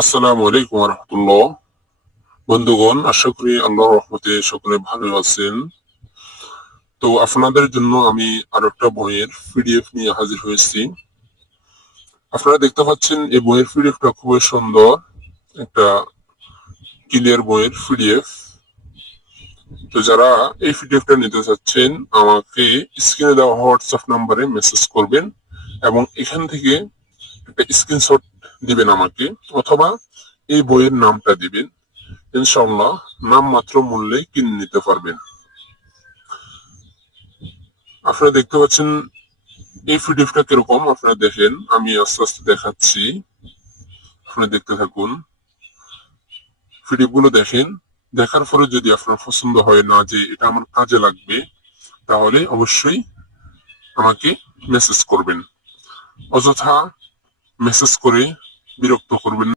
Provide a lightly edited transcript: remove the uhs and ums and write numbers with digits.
আসসালামু আলাইকুম রহমতুল্লাহ। বন্ধুগণ, আশা করি আল্লাহর রহমতে সকলে ভালো আছেন। তো আপনাদের জন্য আমি আরো একটা বইয়ের পিডিএফ নিয়ে হাজির হয়েছি। আপনারা দেখতে পাচ্ছেন এই বইয়ের পিডিএফটা খুবই সুন্দর, একটা ক্লিয়ার বইয়ের পিডিএফ। তো যারা এই পিডিএফটা নিতে চাচ্ছেন আমাকে স্ক্রিনে দেওয়া হোয়াটসঅ্যাপ নাম্বারে মেসেজ করবেন এবং এখান থেকে একটা স্ক্রিনশট দিবেন আমাকে, অথবা এই বইয়ের নামটা দিবেন। ইনশাআল্লাহ নাম মাত্র মূল্যে কিনে নিতে পারবেন। আপনারা দেখতে পাচ্ছেন এই পিডিএফটা কিরকম, আপনারা দেখেন, আমি আস্তে আস্তে দেখাচ্ছি, আপনারা দেখতে থাকুন। পিডিএফ গুলো দেখেন, দেখার পরে যদি আপনার পছন্দ হয় না যে এটা আমার কাজে লাগবে, তাহলে অবশ্যই আমাকে মেসেজ করবেন। অযথা মেসেজ করে বিরক্ত করবেন।